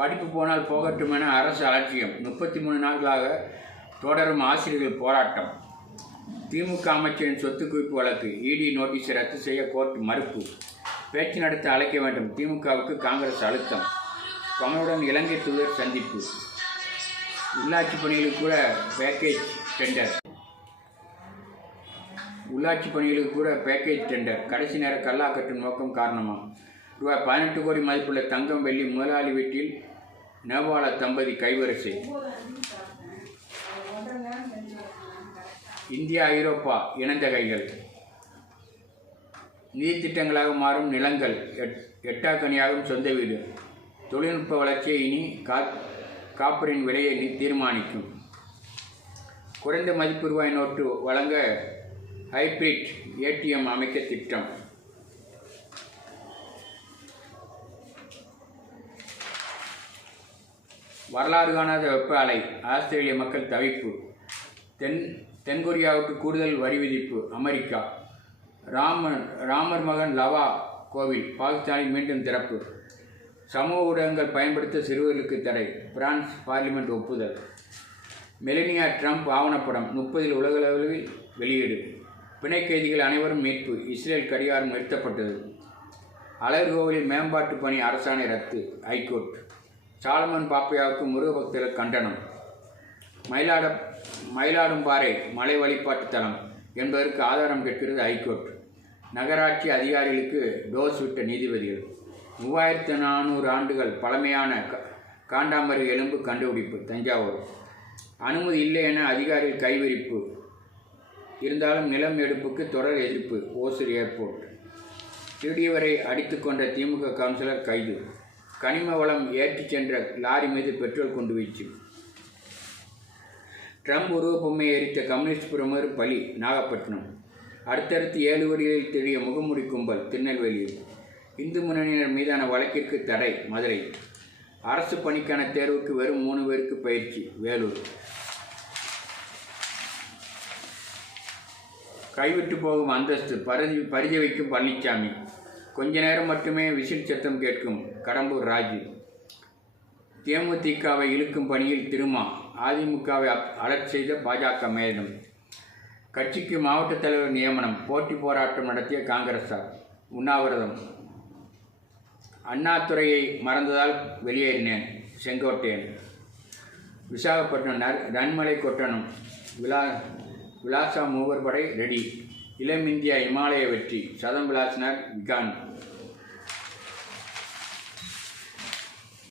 படிப்பு போனால் போகட்டும் என அரசு அலட்சியம். 33 நாட்களாக தொடரும் ஆசிரியர்கள் போராட்டம். திமுக அமைச்சரின் சொத்து குவிப்பு வழக்கு இடி நோட்டீஸை ரத்து செய்ய கோர்ட் மறுப்பு. பேச்சு நடத்த அழைக்க வேண்டும். திமுகவுக்கு காங்கிரஸ் அழுத்தம். கமலுடன் இலங்கை தூதர் சந்திப்பு. உள்ளாட்சி பணிகளுக்கு கூட பேக்கேஜ் டெண்டர். கடைசி நேர கல்லா கட்டும் நோக்கம் காரணமா? ரூபாய் 18 கோடி மதிப்புள்ள தங்கம் வெள்ளி முதலாளி வீட்டில் நேபாள தம்பதி கைவரிசை. இந்தியா ஐரோப்பா இணைந்த கைகள். நிதி திட்டங்களாக மாறும் நிலங்கள், எட்டாக்கனியாகும் சொந்த வீடு. தொழில்நுட்ப வளர்ச்சியை இனி காப்பரின் விலையை தீர்மானிக்கும். குறைந்த மதிப்பு ரூபாய் நோட்டு வழங்க ஹைபிரிட் ஏடிஎம் அமைக்க திட்டம். வரலாறு காணாத வெப்ப அலை. ஆஸ்திரேலிய மக்கள் தவிப்பு. தென்கொரியாவுக்கு கூடுதல் வரி விதிப்பு அமெரிக்கா. ராமர் மகன் லவா கோவில் பாகிஸ்தானில் மீண்டும் திறப்பு. சமூக ஊடகங்கள் பயன்படுத்த சிறுவர்களுக்கு தடை. பிரான்ஸ் பார்லிமெண்ட் ஒப்புதல். மெலனியா ட்ரம்ப் ஆவணப்படம் 30 உலகளவில் வெளியீடு. பிணை கைதிகள் அனைவரும் மீட்பு. இஸ்ரேல் கடிகாரம் நிறுத்தப்பட்டது. அலர்கோவிலில் மேம்பாட்டு பணி அரசாணை ரத்து. ஹைகோர்ட். சாலமன் பாப்பையாவுக்கு முருக பக்தர்கள் கண்டனம். மயிலாடும்பாறை மலை வழிபாட்டு தலம் என்பதற்கு ஆதாரம் கேட்கிறது ஹைகோர்ட். நகராட்சி அதிகாரிகளுக்கு டோஸ் விட்ட நீதிபதிகள். 3400 ஆண்டுகள் பழமையான காண்டாமரி எலும்பு கண்டுபிடிப்பு தஞ்சாவூர். அனுமதி இல்லை என அதிகாரிகள் கைவிரிப்பு. இருந்தாலும் நிலம் எடுப்புக்கு தொடர் எதிர்ப்பு. ஓசூர் ஏர்போர்ட். திருடியவரை அடித்து கொண்ட திமுக கவுன்சிலர் கைது. கனிம வளம் ஏற்றிச் சென்ற லாரி மீது பெட்ரோல் கொண்டு வீச்சு. ட்ரம்ப் உருவ பொம்மையை எரித்த கம்யூனிஸ்ட் பிரமுகர் பலி. நாகப்பட்டினம். அடுத்தடுத்து 7 வழிகளில் தெரிய முகமூடி கும்பல் திருநெல்வேலியில். இந்து முன்னணியினர் மீதான வழக்கிற்கு தடை. மதுரை. அரசு பணிக்கான தேர்வுக்கு வெறும் 3 பேருக்கு பயிற்சி. வேலூர். கைவிட்டு போகும் அந்தஸ்து பரிதவிக்கும் பழனிசாமி. கொஞ்ச நேரம் மட்டுமே விசில் சத்தம் கேட்கும் கடம்பூர் ராஜு. தேமுதிகவை இழுக்கும் பணியில் திருமா. அதிமுகவை அலர்ட் செய்த பாஜக மேலிடம். கட்சிக்கு மாவட்ட தலைவர் நியமனம். போட்டி போராட்டம் நடத்திய காங்கிரசார். உண்ணாவிரதம். அண்ணாதுரையை மறந்ததால் வெளியேறினேன். செங்கோட்டையன். விசாகப்பட்டினம் ரன்மலை கொட்டணும். விலாசா மூவர் படை ரெடி. இளம் இந்தியா இமாலய வெற்றி. சதம் விளாசினார் விகான்.